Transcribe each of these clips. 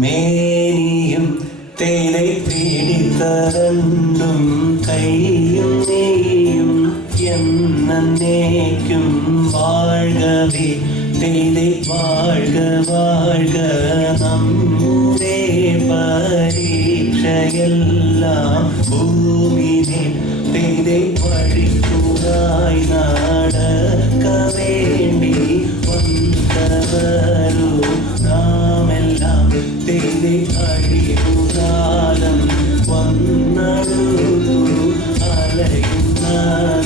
മേനിയും തേനെ പിടിത്തരണ്ടും കൈയും നെയ്യും എന്നേക്കും വാഴ്കവേ തേനെ വാഴ്ക വാഴ്ക നമ്മുടെ പരീക്ഷയെല്ലാം ഭൂമിനെ തേനെ വഴിക്കുറായി നടക്ക വേണ്ടി വന്നവരോ നാമെല്ലാം തേനെ അഴികുകാലം വന്നടുത്തു അലയുന്ന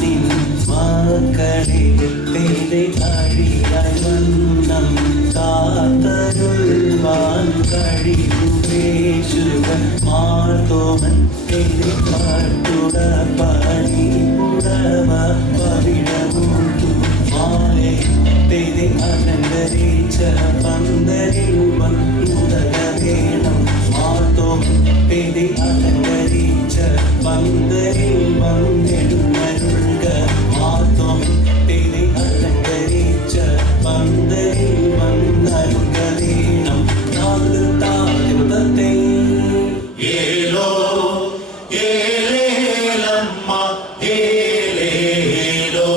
നിൻ മക്കളെ തേനെ അഴിയായി വന്നം കാത്തരുൾവാൻ കഴിവുപേശുക മാർത്തോമൻ തേനെ പാട്ടുട പണി ഉടമ പവിടമൂത്തു മാലെ തേനെ അലങ്കരിച്ച പന്തലിൽ വന്നുടക വേണം മാർത്തോമൻ തേനെ അലങ്കരിച്ച പന്തലിൽ വന്നെടുന്നരുൾക മാർത്തോമൻ തേനെ അലങ്കരിച്ച പന്തലിൽ വന്നരുൾക വേണം നാളുതാതിരുതത്തെ ഏലോ ഏലേലമ്മ ഏലേലോ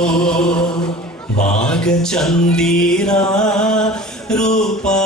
വാഗചന്ദിര രൂപാ